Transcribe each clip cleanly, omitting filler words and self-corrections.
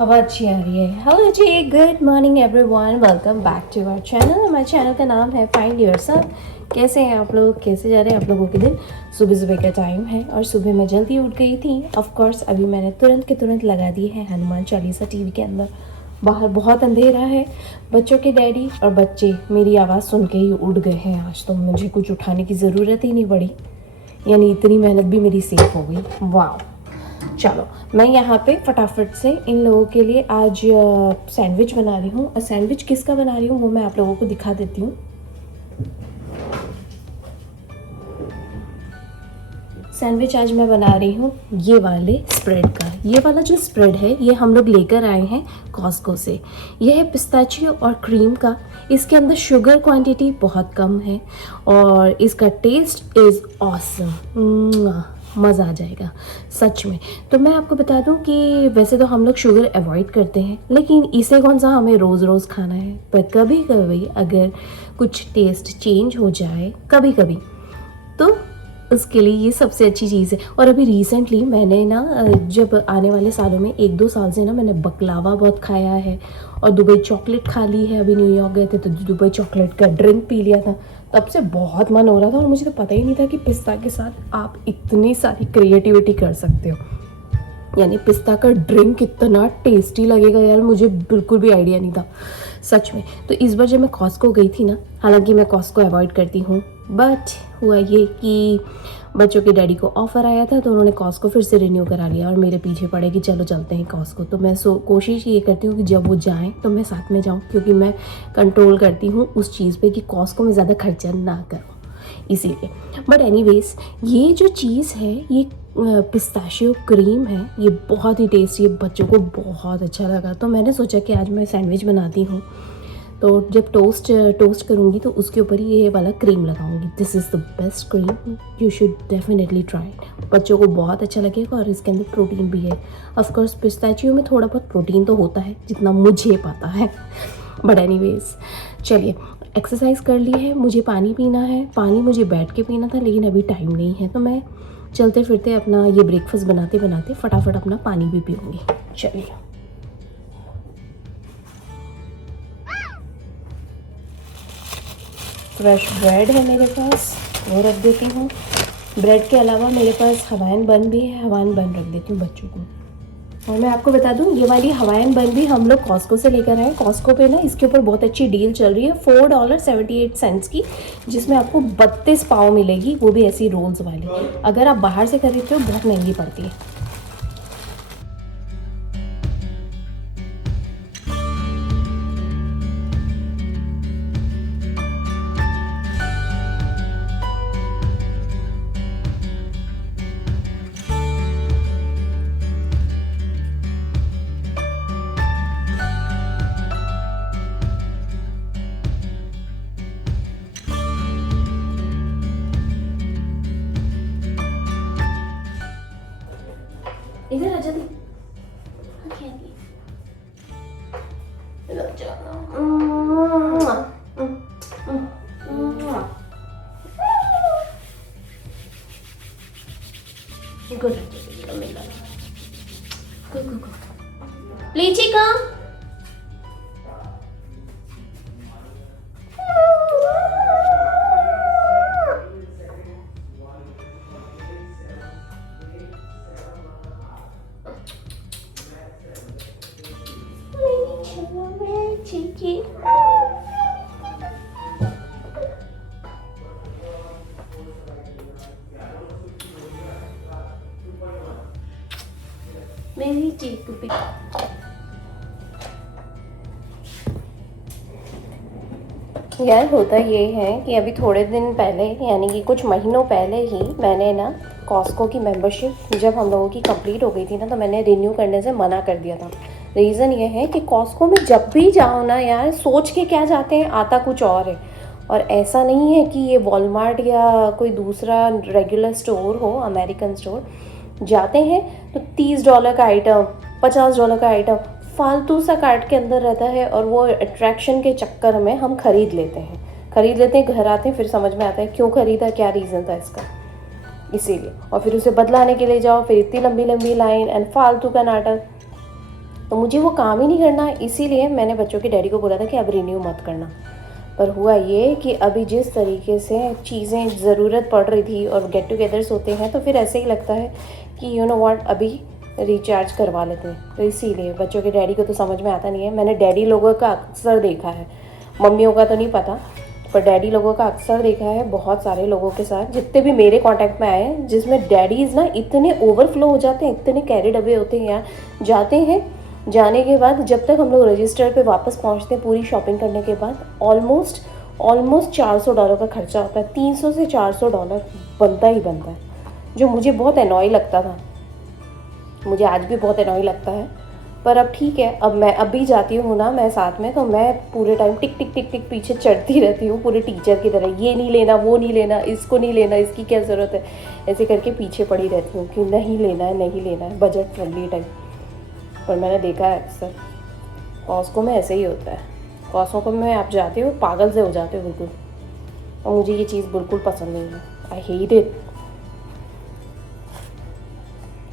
हवा अच्छी आ रही है। हेलो जी, good morning everyone, welcome back to our channel. हमारे चैनल का नाम है फाइंड योरसेल्फ। कैसे हैं आप लोग, कैसे जा रहे हैं आप लोगों के दिन? सुबह सुबह का टाइम है और सुबह मैं जल्दी उठ गई थी। ऑफ कोर्स अभी मैंने तुरंत के तुरंत लगा दी है हनुमान चालीसा टीवी के अंदर। बाहर बहुत अंधेरा है। बच्चों के डैडी और बच्चे मेरी आवाज़ सुन के ही उठ गए हैं। आज तो मुझे कुछ उठाने की ज़रूरत ही नहीं पड़ी, यानी इतनी मेहनत भी मेरी सेफ हो गई। वाह। चलो, मैं यहाँ पे फटाफट से इन लोगों के लिए आज सैंडविच बना रही हूँ। और सैंडविच किसका बना रही हूँ वो मैं आप लोगों को दिखा देती हूँ। सैंडविच आज मैं बना रही हूँ ये वाले स्प्रेड का। ये वाला जो स्प्रेड है ये हम लोग लेकर आए हैं कॉस्को से। ये है पिस्ताचियो और क्रीम का। इसके अंदर शुगर क्वांटिटी बहुत कम है और इसका टेस्ट इज़ ऑसम। मज़ा आ जाएगा सच में। तो मैं आपको बता दूं कि वैसे तो हम लोग शुगर अवॉइड करते हैं, लेकिन इसे कौन सा हमें रोज़ रोज़ खाना है। पर कभी कभी अगर कुछ टेस्ट चेंज हो जाए कभी कभी, तो उसके लिए ये सबसे अच्छी चीज़ है। और अभी रिसेंटली मैंने ना, जब आने वाले सालों में 1-2 साल से ना, मैंने बकलावा बहुत खाया है और दुबई चॉकलेट खा ली है। अभी न्यूयॉर्क गए थे तो दुबई चॉकलेट का ड्रिंक पी लिया था। तब से बहुत मन हो रहा था और मुझे तो पता ही नहीं था कि पिस्ता के साथ आप इतनी सारी क्रिएटिविटी कर सकते हो। यानी पिस्ता का ड्रिंक इतना टेस्टी लगेगा यार, मुझे बिल्कुल भी आइडिया नहीं था सच में। तो इस बार जब मैं कॉस्को गई थी ना, हालांकि मैं कॉस्को अवॉइड करती हूँ, बट हुआ ये कि बच्चों के डैडी को ऑफ़र आया था तो उन्होंने कॉस्को फिर से रिन्यू करा लिया और मेरे पीछे पड़े कि चलो चलते हैं कॉस्को। तो मैं कोशिश ये करती हूँ कि जब वो जाएँ तो मैं साथ में जाऊँ, क्योंकि मैं कंट्रोल करती हूँ उस चीज़ पे कि कॉस्को में ज़्यादा खर्चा ना करूँ, इसीलिए। बट एनीवेज, ये जो चीज़ है ये पिस्ताशियो क्रीम है, ये बहुत ही टेस्टी है, बच्चों को बहुत अच्छा लगा। तो मैंने सोचा कि आज मैं सैंडविच बनाती हूँ, तो जब टोस्ट करूँगी तो उसके ऊपर ही ये वाला क्रीम लगाऊंगी। This is the best cream, you should definitely try. बच्चों को बहुत अच्छा लगेगा और इसके अंदर प्रोटीन भी है। ऑफ कोर्स पिस्ताचियो में थोड़ा बहुत प्रोटीन तो होता है, जितना मुझे पता है। बट एनीवेज, चलिए, एक्सरसाइज कर ली है, मुझे पानी पीना है। पानी मुझे बैठ के पीना था लेकिन अभी टाइम नहीं है, तो मैं चलते फिरते अपना ये ब्रेकफास्ट बनाते बनाते फटाफट अपना पानी भी पीऊँगी। चलिए, फ्रेश ब्रेड है मेरे पास, वो रख देती हूँ। ब्रेड के अलावा मेरे पास हवाइन बन भी है, हवाइन बन रख देती हूँ बच्चों को। और मैं आपको बता दूँ, ये वाली हवाइन बन भी हम लोग कॉस्को से लेकर आए। कॉस्को पे ना इसके ऊपर बहुत अच्छी डील चल रही है, $4.78 की, जिसमें आपको 32 पाव मिलेगी, वो भी ऐसी रोल्स वाली। अगर आप बाहर से खरीदते हो बहुत महंगी पड़ती है। इधर आ जल्दी। लीची कम। मेरी चीकू पे यार, होता ये है कि अभी थोड़े दिन पहले, यानी कि कुछ महीनों पहले ही मैंने ना कॉस्को की मेंबरशिप जब हम लोगों की कंप्लीट हो गई थी ना, तो मैंने रिन्यू करने से मना कर दिया था। रीज़न ये है कि कॉस्को में जब भी जाओ ना यार, सोच के क्या जाते हैं, आता कुछ और है। और ऐसा नहीं है कि ये वॉलमार्ट या कोई दूसरा रेगुलर स्टोर हो, अमेरिकन स्टोर। जाते हैं तो $30 का आइटम, $50 का आइटम फालतू सा कार्ट के अंदर रहता है, और वो अट्रैक्शन के चक्कर में हम खरीद लेते हैं, घर आते हैं, फिर समझ में आता है क्यों खरीदा, क्या रीज़न था इसका, इसीलिए। और फिर उसे बदलाने के लिए जाओ, फिर इतनी लंबी लंबी लाइन एंड फालतू का नाटक। तो मुझे वो काम ही नहीं करना, इसीलिए मैंने बच्चों के डैडी को बोला था कि अब रिन्यू मत करना। पर हुआ ये कि अभी जिस तरीके से चीज़ें ज़रूरत पड़ रही थी और गेट टुगेदर्स होते हैं तो फिर ऐसे ही लगता है कि यू नो व्हाट, अभी रिचार्ज करवा लेते हैं। तो इसीलिए बच्चों के डैडी को तो समझ में आता नहीं है। मैंने डैडी लोगों का अक्सर देखा है, मम्मियों का तो नहीं पता, पर डैडी लोगों का अक्सर देखा है बहुत सारे लोगों के साथ, जितने भी मेरे कांटेक्ट में आए हैं, जिसमें डैडीज़ ना इतने ओवरफ्लो हो जाते हैं, इतने कैरिड अवे होते हैं यार। जाते हैं, जाने के बाद जब तक हम लोग रजिस्टर पे वापस पहुंचते हैं पूरी शॉपिंग करने के बाद, ऑलमोस्ट $400 का खर्चा होता है। $300 से $400 बनता ही बनता है, जो मुझे बहुत एनॉय लगता था। मुझे आज भी बहुत एनॉय लगता है, पर अब ठीक है। अब मैं अभी जाती हूँ ना मैं साथ में, तो मैं पूरे टाइम टिक टिक टिक टिक पीछे चढ़ती रहती हूँ पूरे टीचर की तरह, ये नहीं लेना, वो नहीं लेना, इसको नहीं लेना, इसकी क्या ज़रूरत है, ऐसे करके पीछे पड़ी रहती हूँ कि नहीं लेना है, नहीं लेना है, बजट फ्रेंडली टाइप। पर मैंने देखा है अक्सर कॉस्को में ऐसे ही होता है। कॉस्को में आप जाते हो पागल से हो जाते हो बिल्कुल, और मुझे ये चीज़ बिल्कुल पसंद नहीं है। I hate it.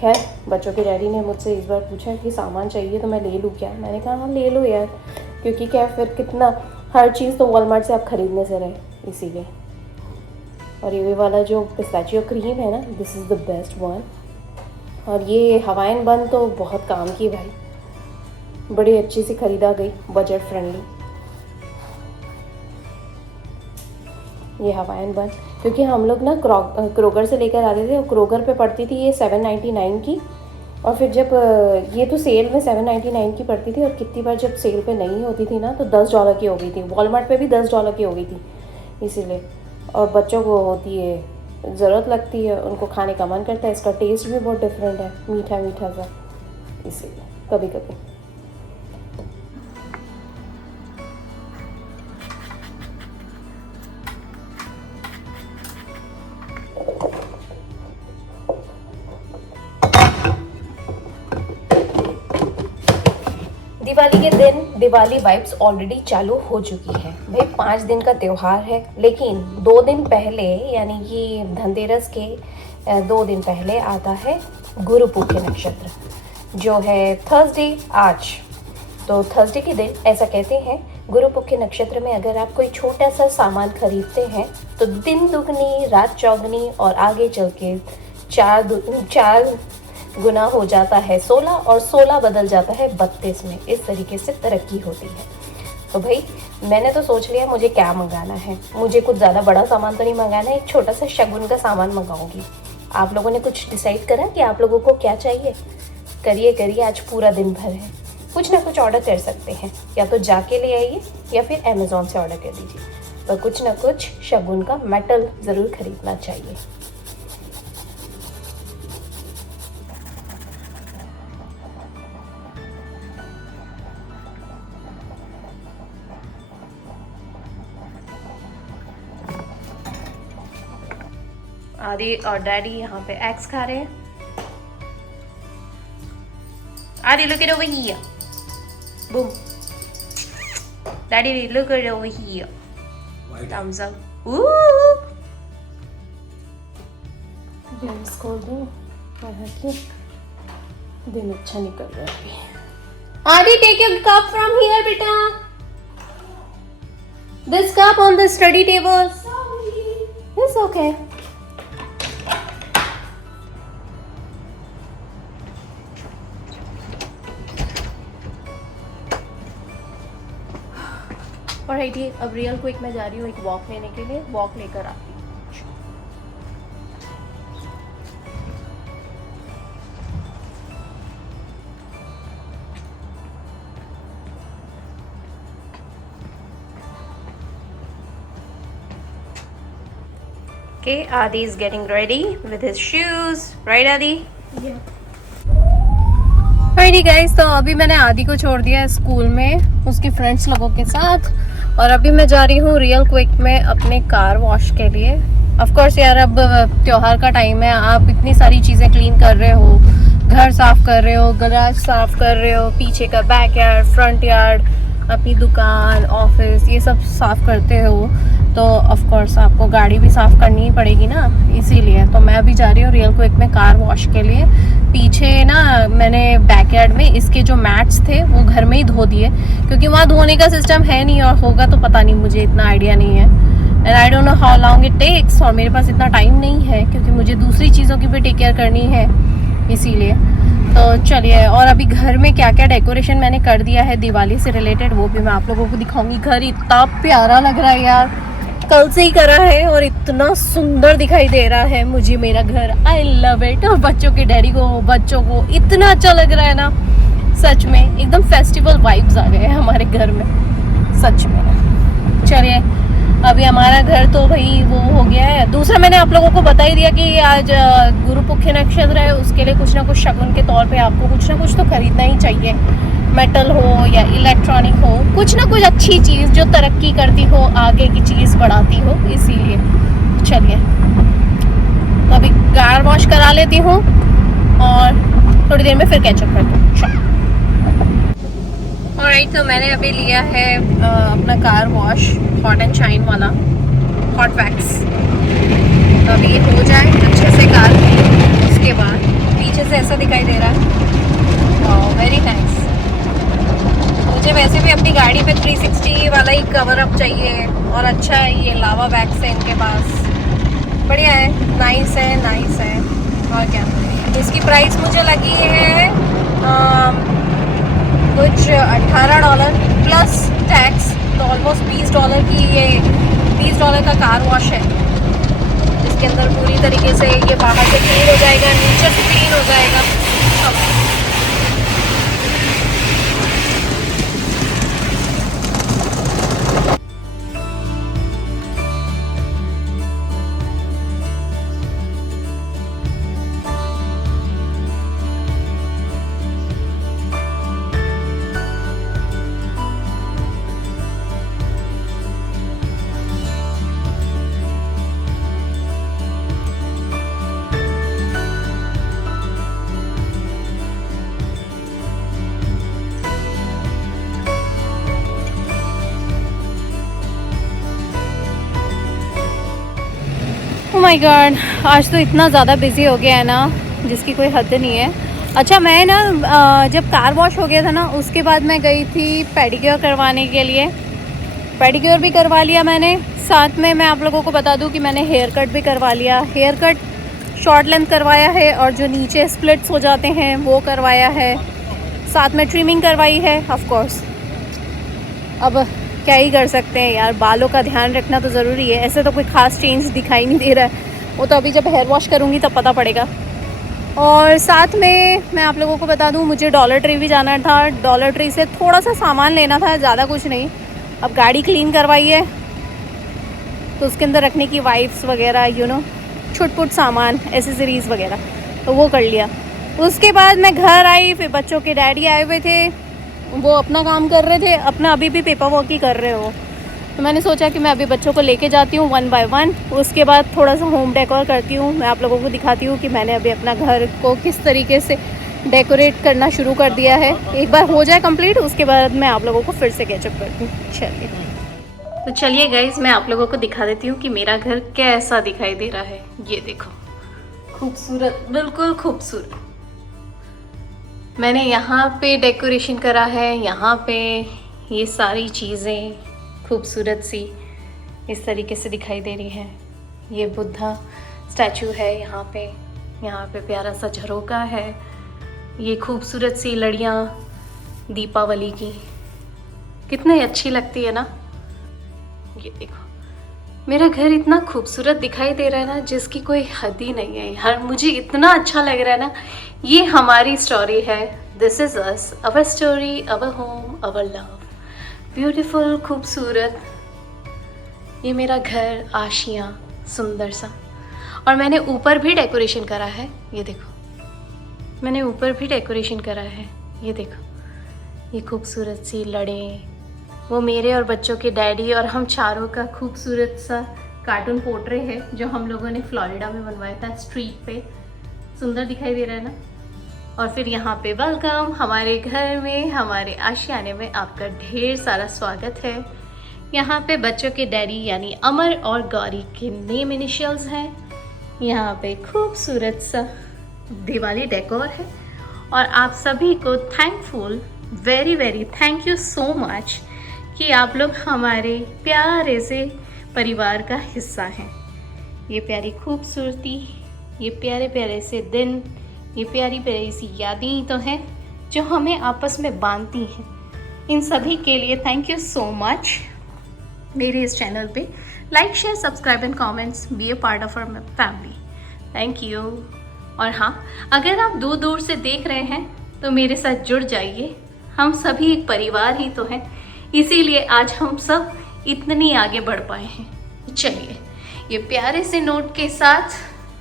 खैर, बच्चों के डैडी ने मुझसे इस बार पूछा कि सामान चाहिए तो मैं ले लूँ क्या। मैंने कहा हाँ ले लो यार, क्योंकि क्या फिर कितना हर चीज़ तो वॉलमार्ट से आप ख़रीदने से रहे, इसीलिए। और ये वाला जो पिस्ताचियो क्रीम है ना, this is the best one. और ये हवाइन बन तो बहुत काम की भाई, बड़ी अच्छी सी ख़रीदा गई, बजट फ्रेंडली। ये हवाइन बन, क्योंकि हम लोग ना क्रोगर से लेकर आते थे, और क्रोगर पे पड़ती थी ये 799 की, और फिर जब ये तो सेल में 799 की पड़ती थी, और कितनी बार जब सेल पे नहीं होती थी ना तो $10 की हो गई थी। वॉलमार्ट पे भी $10 की हो गई थी, इसीलिए। और बच्चों को होती है, ज़रूरत लगती है, उनको खाने का मन करता है। इसका टेस्ट भी बहुत डिफरेंट है, मीठा मीठा सा, इसीलिए कभी कभी। दिवाली के दिन दिवाली वाइब्स ऑलरेडी चालू हो चुकी है भाई। 5 दिन का त्यौहार है, लेकिन 2 दिन पहले यानी कि धनतेरस के 2 दिन पहले आता है गुरु पुष्य नक्षत्र, जो है थर्सडे आज। तो थर्सडे के दिन ऐसा कहते हैं, गुरु पुष्य नक्षत्र में अगर आप कोई छोटा सा सामान खरीदते हैं तो दिन दुगनी रात चौगनी, और आगे चल के 4 गुना हो जाता है 16, और 16 बदल जाता है 32 में। इस तरीके से तरक्की होती है। तो भाई मैंने तो सोच लिया मुझे क्या मंगाना है। मुझे कुछ ज़्यादा बड़ा सामान तो नहीं मंगाना है, एक छोटा सा शगुन का सामान मंगाऊंगी। आप लोगों ने कुछ डिसाइड करा कि आप लोगों को क्या चाहिए? करिए करिए, आज पूरा दिन भर है, कुछ ना कुछ ऑर्डर कर सकते हैं, या तो जाके ले आइए या फिर अमेज़ॉन से ऑर्डर कर दीजिए, पर कुछ ना कुछ शगुन का मेटल ज़रूर खरीदना चाहिए। आदि और डैडी यहाँ पे एग्स खा रहे हैं। आदि look it over here. Boom. Daddy look it over here. Thumbs up. Ooh. Games खोल दो, दिन अच्छा निकल रहा है। आदि take your cup from here बेटा. This cup on the study table. Sorry. It's okay. और है अब रियल क्विक मैं जा रही हूँ एक वॉक लेने के लिए, वॉक लेकर आती हूँ। Okay, Adi is getting ready with his shoes, right Adi? Yeah. Alrighty guys, तो अभी मैंने आदि को छोड़ दिया है स्कूल में उसके फ्रेंड्स लोगों के साथ, और अभी मैं जा रही हूँ रियल क्विक में अपने कार वॉश के लिए। ऑफ कोर्स यार, अब त्योहार का टाइम है, आप इतनी सारी चीज़ें क्लीन कर रहे हो, घर साफ कर रहे हो, गैराज साफ कर रहे हो, पीछे का बैक यार्ड, फ्रंट यार्ड, अपनी दुकान, ऑफिस, ये सब साफ करते हो, तो ऑफ कोर्स आपको गाड़ी भी साफ करनी ही पड़ेगी ना, इसीलिए। तो मैं अभी जा रही हूँ रियल क्विक में कार वॉश के लिए, पीछे ना मैंने बैकयार्ड में इसके जो मैट्स थे वो घर में ही धो दिए, क्योंकि वहाँ धोने का सिस्टम है नहीं, और होगा तो पता नहीं, मुझे इतना आइडिया नहीं है। And I don't know how long it takes, और मेरे पास इतना टाइम नहीं है क्योंकि मुझे दूसरी चीज़ों की भी टेक केयर करनी है, इसीलिए। तो चलिए, और अभी घर में क्या क्या डेकोरेशन मैंने कर दिया है दिवाली से रिलेटेड, वो भी मैं आप लोगों को दिखाऊंगी। घर इतना प्यारा लग रहा है यार, कल से ही करा है और इतना सुंदर दिखाई दे रहा है मुझे मेरा घर। I love it. और बच्चों के डैडी को, बच्चों को इतना अच्छा लग रहा है ना, सच में एकदम फेस्टिवल वाइब्स आ गए हैं हमारे घर में, सच में। चलिए, अभी हमारा घर तो भाई वो हो गया है। दूसरा मैंने आप लोगों को बता ही दिया कि आज गुरु पुख्य नक्षत्र है, उसके लिए कुछ ना कुछ शगुन के तौर पे आपको कुछ ना कुछ तो खरीदना ही चाहिए, मेटल हो या इलेक्ट्रॉनिक हो, कुछ ना कुछ अच्छी चीज़ जो तरक्की करती हो, आगे की चीज़ बढ़ाती हो, इसीलिए। चलिए, तो अभी कार वॉश करा लेती हूँ और थोड़ी देर में फिर कैचअप करती हूँ। ऑलराइट, तो मैंने अभी लिया है अपना car wash, hot and shine वाला हॉट वैक्स। तो अभी ये हो जाए अच्छे से कार, उसके बाद पीछे से ऐसा दिखाई दे रहा है, वेरी नाइस। मुझे वैसे भी अपनी गाड़ी पे 360 वाला ही कवर अप चाहिए, और अच्छा है ये लावा वैक्स है इनके पास, बढ़िया है, नाइस है, नाइस है। और क्या, इसकी प्राइस मुझे लगी है कुछ $18 प्लस टैक्स, तो ऑलमोस्ट $20 की, ये $20 का कार वॉश है। इसके अंदर पूरी तरीके से ये बाहर से क्लीन हो जाएगा, नीचे से क्लीन हो जाएगा, सब। ओह माय गॉड, आज तो इतना ज़्यादा बिजी हो गया है ना, जिसकी कोई हद नहीं है। अच्छा, मैं ना जब कार वॉश हो गया था ना, उसके बाद मैं गई थी पेडिक्योर करवाने के लिए। पेडिक्योर भी करवा लिया मैंने, साथ में मैं आप लोगों को बता दूं कि मैंने हेयर कट भी करवा लिया। हेयर कट शॉर्ट लेंथ करवाया है, और जो नीचे स्प्लिट्स हो जाते हैं वो करवाया है, साथ में ट्रिमिंग करवाई है ऑफ कोर्स। अब क्या ही कर सकते हैं यार, बालों का ध्यान रखना तो ज़रूरी है। ऐसे तो कोई ख़ास चेंज दिखाई नहीं दे रहा है, वो तो अभी जब हेयर वॉश करूँगी तब पता पड़ेगा। और साथ में मैं आप लोगों को बता दूँ, मुझे डॉलर ट्री भी जाना था। डॉलर ट्री से थोड़ा सा सामान लेना था, ज़्यादा कुछ नहीं। अब गाड़ी क्लीन करवाई है तो उसके अंदर रखने की वाइप्स वगैरह, यू नो, छुट-पुट सामान, एसेसरीज़ वगैरह, तो वो कर लिया। उसके बाद मैं घर आई, फिर बच्चों के डैडी आए हुए थे, वो अपना काम कर रहे थे, अपना अभी भी पेपर वर्क ही कर रहे हो। तो मैंने सोचा कि मैं अभी बच्चों को लेके जाती हूँ 1 बाय 1, उसके बाद थोड़ा सा होम डेकोर करती हूँ। मैं आप लोगों को दिखाती हूँ कि मैंने अभी अपना घर को किस तरीके से डेकोरेट करना शुरू कर दिया है। एक बार हो जाए कंप्लीट, उसके बाद मैं आप लोगों को फिर से कैचअप करती हूँ। चलिए, तो चलिए गाइज, मैं आप लोगों को दिखा देती हूँ कि मेरा घर कैसा दिखाई दे रहा है। ये देखो, खूबसूरत, बिल्कुल खूबसूरत। मैंने यहाँ पे डेकोरेशन करा है, यहाँ पे ये सारी चीज़ें खूबसूरत सी इस तरीके से दिखाई दे रही हैं। ये बुद्धा स्टैचू है यहाँ पे प्यारा सा झरोका है। ये खूबसूरत सी लड़ियाँ दीपावली की, कितनी अच्छी लगती है ना। ये देखो, मेरा घर इतना खूबसूरत दिखाई दे रहा है ना, जिसकी कोई हद ही नहीं है यार। मुझे इतना अच्छा लग रहा है ना। ये हमारी स्टोरी है, this is us, our story, our home, our love, beautiful, खूबसूरत। ये मेरा घर, आशियाँ, सुंदर सा। और मैंने ऊपर भी डेकोरेशन करा है, ये देखो, मैंने ऊपर भी डेकोरेशन करा है। ये देखो, ये खूबसूरत सी लड़ें, वो मेरे और बच्चों के डैडी और हम चारों का खूबसूरत सा कार्टून पोर्ट्रे है, जो हम लोगों ने फ्लोरिडा में बनवाया था स्ट्रीट पे। सुंदर दिखाई दे रहा है ना। और फिर यहाँ पे वेलकम, हमारे घर में, हमारे आशियाने में आपका ढेर सारा स्वागत है। यहाँ पे बच्चों के डैडी यानी अमर और गौरी के नेम इनिशियल्स हैं। यहाँ पे खूबसूरत सा दिवाली डेकोर है। और आप सभी को thankful, very very thank you so much कि आप लोग हमारे प्यारे से परिवार का हिस्सा हैं। ये प्यारी खूबसूरती, ये प्यारे प्यारे से दिन, ये प्यारी प्यारी सी यादें तो हैं जो हमें आपस में बांधती हैं। इन सभी के लिए थैंक यू सो मच। मेरे इस चैनल पे like, share, subscribe and comments, be a part of our family. Thank you. और हाँ, अगर आप दूर दूर से देख रहे हैं तो मेरे साथ जुड़ जाइए। हम सभी एक परिवार ही तो हैं, इसीलिए आज हम सब इतनी आगे बढ़ पाए हैं। चलिए, ये प्यारे से नोट के साथ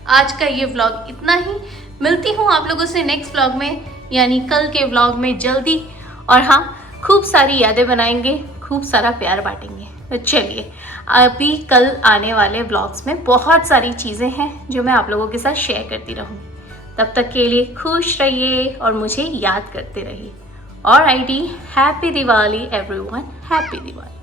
आज का ये व्लॉग इतना ही। मिलती हूँ आप लोगों से नेक्स्ट व्लॉग में, यानी कल के व्लॉग में जल्दी। और हाँ, खूब सारी यादें बनाएंगे, खूब सारा प्यार बांटेंगे। तो चलिए, अभी कल आने वाले व्लॉग्स में बहुत सारी चीज़ें हैं जो मैं आप लोगों के साथ शेयर करती रहूँगी। तब तक के लिए खुश रहिए और मुझे याद करते रहिए। Alrighty, happy Diwali everyone, happy Diwali.